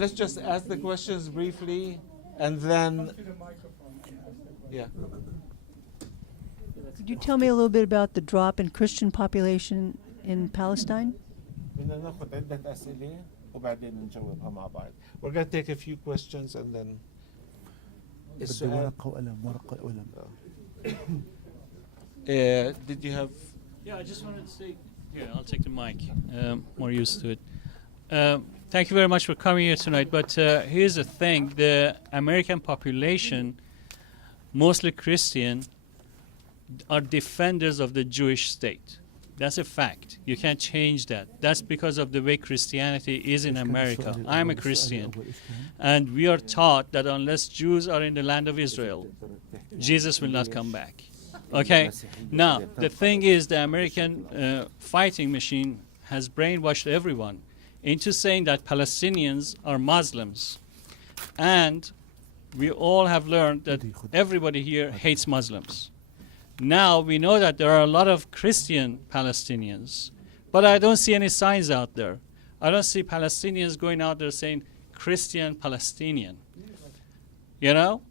let's just ask the questions briefly, and then, yeah. Could you tell me a little bit about the drop in Christian population in Palestine? We're going to take a few questions and then. Did you have? Yeah, I just wanted to say, here, I'll take the mic. More used to it. Thank you very much for coming here tonight. But here's the thing. The American population, mostly Christian, are defenders of the Jewish state. That's a fact. You can't change that. That's because of the way Christianity is in America. I'm a Christian. And we are taught that unless Jews are in the land of Israel, Jesus will not come back. Okay? Now, the thing is, the American fighting machine has brainwashed everyone into saying that Palestinians are Muslims. And we all have learned that everybody here hates Muslims. Now we know that there are a lot of Christian Palestinians, but I don't see any signs out there. I don't see Palestinians going out there saying Christian Palestinian. You know?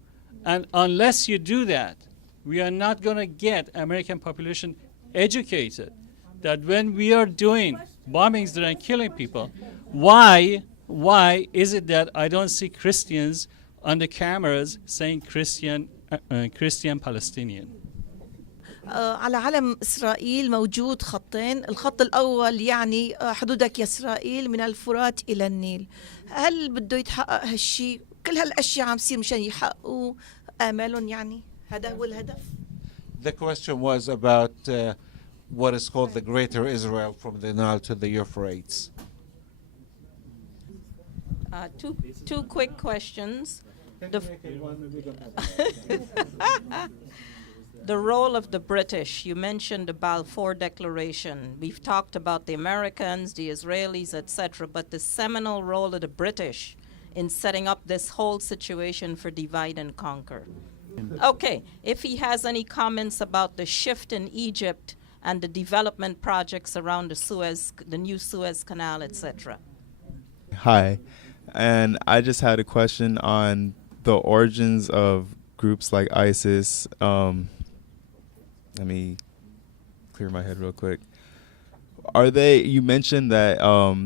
And unless you do that, we are not going to get American population educated that when we are doing bombings there and killing people, why is it that I don't see Christians on the cameras saying Christian Palestinian? على علم إسرائيل موجود خطين. الخط الأول يعني حدودك يا إسرائيل من الفرات إلى النيل. هل بده يتحقق هالشيء؟ كل هالأشياء عم تصير مشان يحققوا آمالهم، يعني هذا هو الهدف. The question was about what is called the Greater Israel from the Nile to the Euphrates. Two quick questions. The role of the British. You mentioned the Balfour Declaration. We've talked about the Americans, the Israelis, etc., but the seminal role of the British in setting up this whole situation for divide and conquer. Okay, if he has any comments about the shift in Egypt and the development projects around the new Suez Canal, etc. Hi, and I just had a question on the origins of groups like ISIS. Let me clear my head real quick. You mentioned that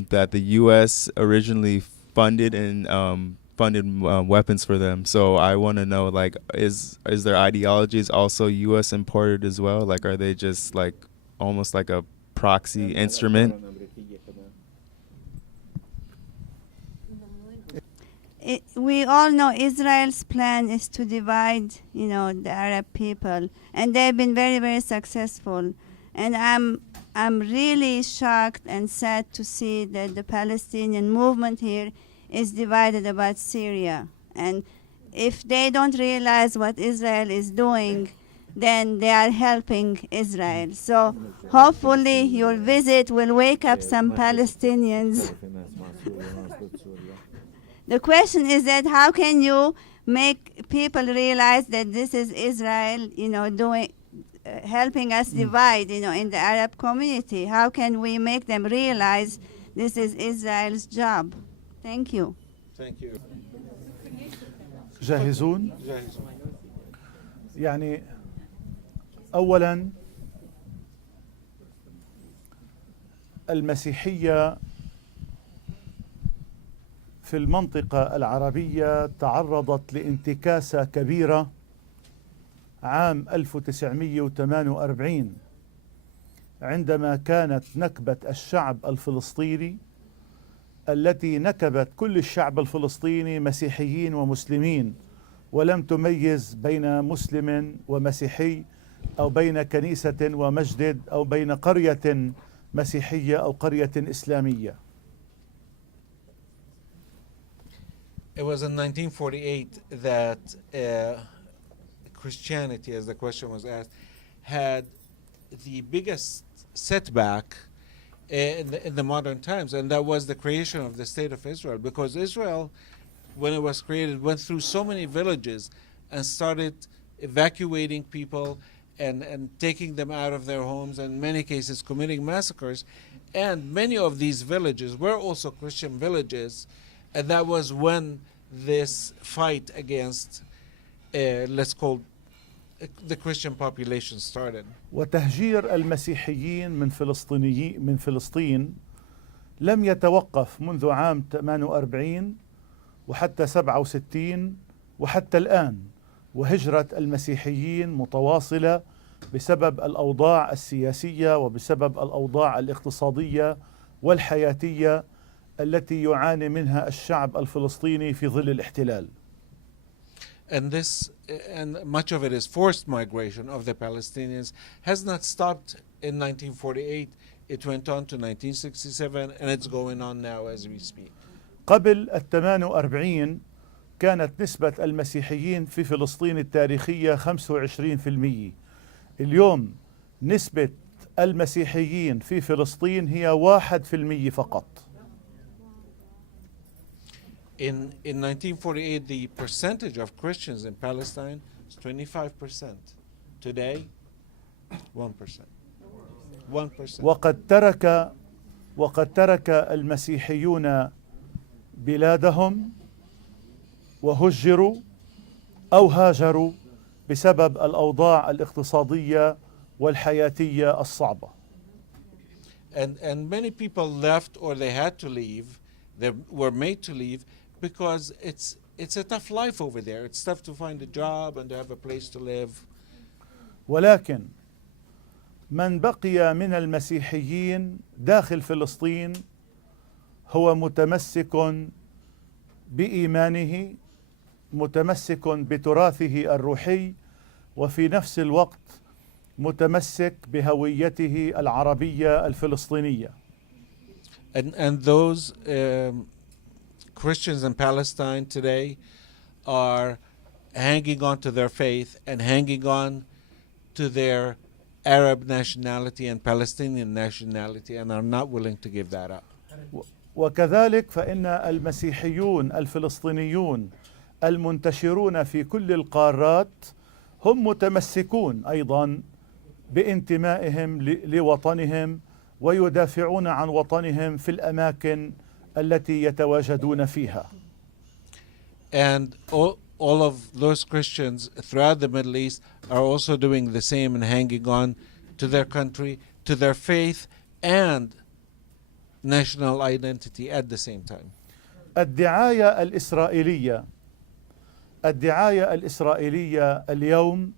that the U.S. originally funded weapons for them. So I want to know, like, is their ideologies also U.S. imported as well? Like, are they just like almost like a proxy instrument? We all know Israel's plan is to divide, the Arab people, and they've been very, very successful. And I'm really shocked and sad to see that the Palestinian movement here is divided about Syria. And if they don't realize what Israel is doing, then they are helping Israel. So hopefully your visit will wake up some Palestinians. The question is that how can you make people realize that this is Israel, helping us divide, in the Arab community? How can we make them realize this is Israel's job? Thank you. Thank you. جاهزون؟ يعني أولا المسيحية في المنطقة العربية تعرضت لانتكاسة كبيرة عام 1948 عندما كانت نكبة الشعب الفلسطيني التي نكبت كل الشعب الفلسطيني مسيحيين ومسلمين، ولم تميز بين مسلم ومسيحي أو بين كنيسة ومسجد أو بين قرية مسيحية أو قرية إسلامية. It was in 1948 that Christianity, as the question was asked, had the biggest setback in the modern times, and that was the creation of the State of Israel. Because Israel, when it was created, went through so many villages and started evacuating people and taking them out of their homes, and in many cases committing massacres. And many of these villages were also Christian villages, And that was when this fight against, let's call the Christian population started. وتهجير المسيحيين من فلسطين لم يتوقف منذ عام 48 وحتى 67 وحتى الآن، وهجرة المسيحيين متواصلة بسبب الأوضاع السياسية وبسبب الأوضاع الاقتصادية والحياتية التي يعاني منها الشعب الفلسطيني في ظل الاحتلال. And much of it is forced migration of the Palestinians has not stopped in 1948. It went on to 1967 and it's going on now as we speak. قبل 48 كانت نسبة المسيحيين في فلسطين التاريخية 25%. اليوم نسبة المسيحيين في فلسطين هي 1% فقط. In 1948, the percentage of Christians in Palestine was 25%. Today, 1%. 1%. وقد ترك المسيحيون بلادهم وهجروا أو هاجروا بسبب الأوضاع الاقتصادية والحياتية الصعبة. And many people left or they had to leave. They were made to leave because it's a tough life over there. It's tough to find a job and to have a place to live. ولكن من بقي من المسيحيين داخل فلسطين هو متمسك بإيمانه، متمسك بتراثه الروحي، وفي نفس الوقت متمسك بهويته العربية الفلسطينية. And those Christians in Palestine today are hanging on to their faith and hanging on to their Arab nationality and Palestinian nationality and are not willing to give that up. وكذلك فإن المسيحيون الفلسطينيون المنتشرون في كل القارات هم متمسكون أيضا بانتمائهم لوطنهم ويدافعون عن وطنهم في الأماكن التي يتواجدون فيها. And all of those Christians throughout the Middle East are also doing the same and hanging on to their country, to their faith and national identity at the same time. الدعاية الإسرائيلية اليوم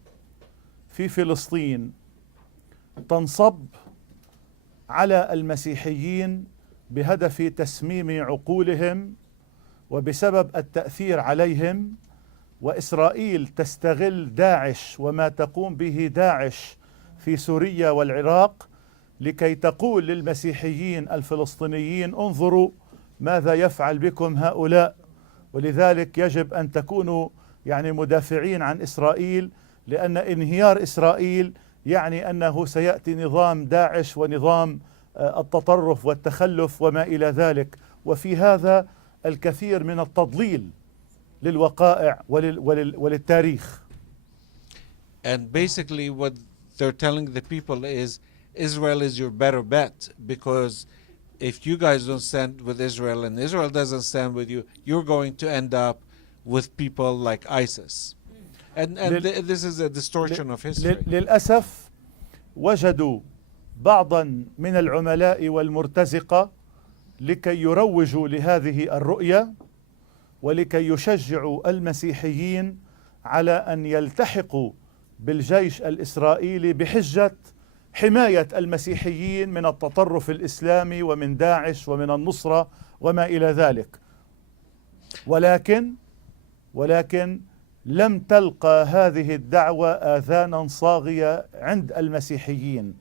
في فلسطين تنصب على المسيحيين بهدف تسميم عقولهم وبسبب التأثير عليهم، وإسرائيل تستغل داعش وما تقوم به داعش في سوريا والعراق لكي تقول للمسيحيين الفلسطينيين انظروا ماذا يفعل بكم هؤلاء. ولذلك يجب أن تكونوا مدافعين عن إسرائيل، لأن انهيار إسرائيل يعني أنه سيأتي نظام داعش ونظام التطرف والتخلف وما إلى ذلك، وفي هذا الكثير من التضليل للوقائع وللتاريخ. And basically what they're telling the people is Israel is your better bet, because if you guys don't stand with Israel and Israel doesn't stand with you, you're going to end up with people like ISIS. And this is a distortion of history. للأسف وجدوا بعضا من العملاء والمرتزقة لكي يروجوا لهذه الرؤية ولكي يشجعوا المسيحيين على أن يلتحقوا بالجيش الإسرائيلي بحجة حماية المسيحيين من التطرف الإسلامي ومن داعش ومن النصرة وما إلى ذلك. ولكن لم تلقى هذه الدعوة آذانا صاغية عند المسيحيين.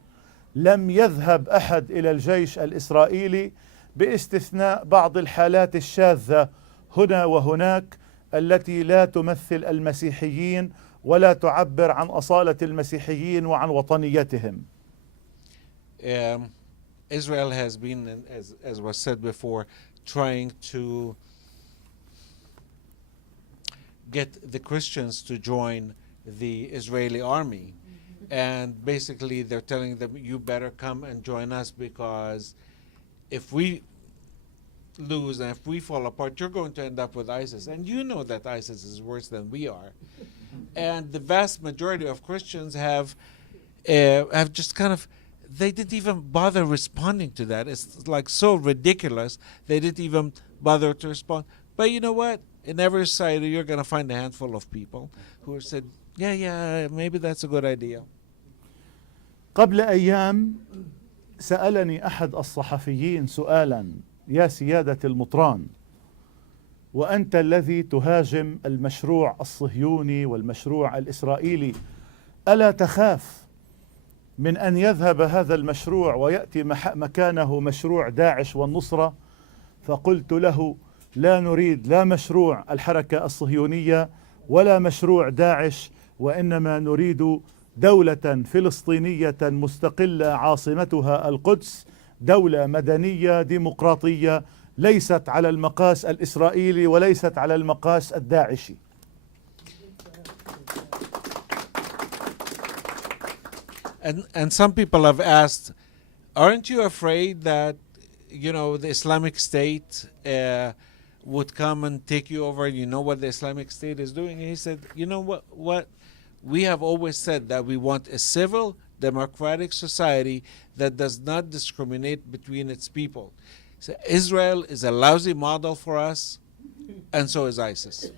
لم يذهب أحد إلى الجيش الإسرائيلي باستثناء بعض الحالات الشاذة هنا وهناك التي لا تمثل المسيحيين ولا تعبر عن أصالة المسيحيين وعن وطنيتهم. Israel has been, as was said before, trying to get the Christians to join the Israeli army. And basically they're telling them, you better come and join us, because if we lose and if we fall apart, you're going to end up with ISIS. And you know that ISIS is worse than we are. And the vast majority of Christians have just kind of, they didn't even bother responding to that. It's like so ridiculous. They didn't even bother to respond. But you know what? In every society, you're going to find a handful of people who said, yeah, maybe that's a good idea. قبل أيام سألني أحد الصحفيين سؤالا: يا سيادة المطران، وأنت الذي تهاجم المشروع الصهيوني والمشروع الإسرائيلي، ألا تخاف من أن يذهب هذا المشروع ويأتي مكانه مشروع داعش والنصرة؟ فقلت له: لا نريد لا مشروع الحركة الصهيونية ولا مشروع داعش، وإنما نريد دولة فلسطينية مستقلة عاصمتها القدس، دولة مدنية ديمقراطية ليست على المقاس الإسرائيلي وليست على المقاس الداعشي. And some people have asked, aren't you afraid that, you know, the Islamic State would come and take you over? You know what the Islamic State is doing? And he said, you know what? We have always said that we want a civil, democratic society that does not discriminate between its people. So Israel is a lousy model for us, and so is ISIS.